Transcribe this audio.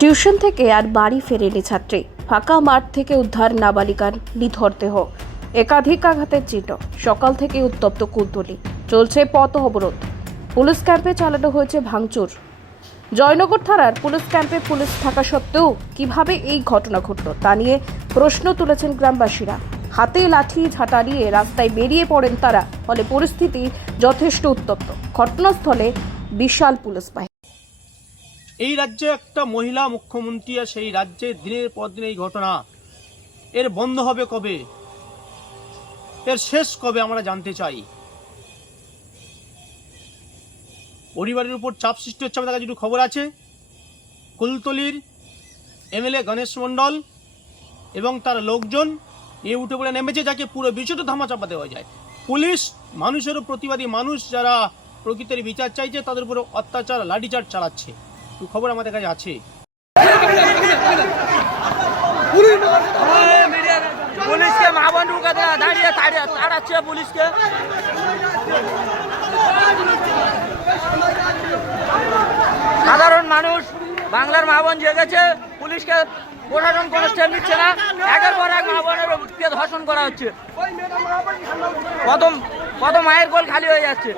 Tuition থেকে আর বাড়ি ফেরেনি ছাত্রী। ফাঁকা মাঠ থেকে উদ্ধার নাবালিকার নিথর দেহ। একাধিক আঘাতের চিহ্ন। সকাল থেকে উত্তপ্ত কুলতলি চলছে পথ অবরোধ। পুলিশ ক্যাম্পে চালানো হয়েছে ভাঙচুর। জয়নগর থানার পুলিশ ক্যাম্পে পুলিশ থাকা সত্ত্বেও কীভাবে এই ঘটনা ঘটল তা নিয়ে প্রশ্ন তুলেছেন গ্রামবাসীরা। হাতে লাঠি, ঝাঁটা নিয়ে রাস্তায় বেরিয়ে পড়েন তারা। ফলে পরিস্থিতি যথেষ্ট উত্তপ্ত। ঘটনাস্থলে বিশাল পুলিশ বাহিনী। এই রাজ্যে একটা মহিলা মুখ্যমন্ত্রী আর সেই রাজ্যে দিনের পর দিন এই ঘটনা। এর বন্ধ হবে কবে? এর শেষ কবে আমরা জানতে চাই। পরিবারের উপর চাপ সৃষ্টি হচ্ছে আমাদের কাছে একটু খবর আছে। কুলতলির এমএলএ গণেশ মণ্ডল এবং তার লোকজন এ উঠে পড়ে নেমেছে, যাকে পুরো বিষয়টা ধামাচাপা দেওয়া যায়। পুলিশ, মানুষেরও প্রতিবাদী মানুষ যারা প্রকৃতির বিচার চাইছে, তাদের উপরে অত্যাচার, লাঠিচার্জ চালাচ্ছে। খবর আমাদের কাছে আছে। পুলিশকে মা বন্ধুকে দাঁড়িয়ে তাড়াচ্ছে পুলিশকে। সাধারণ মানুষ, বাংলার মা বোন জেগেছে, পুলিশকে প্রশাসন কোনো স্টেপ নিচ্ছে না। একের পর এক মা বোনের ধর্ষণ করা হচ্ছে। কত কত মায়ের কোল খালি হয়ে যাচ্ছে।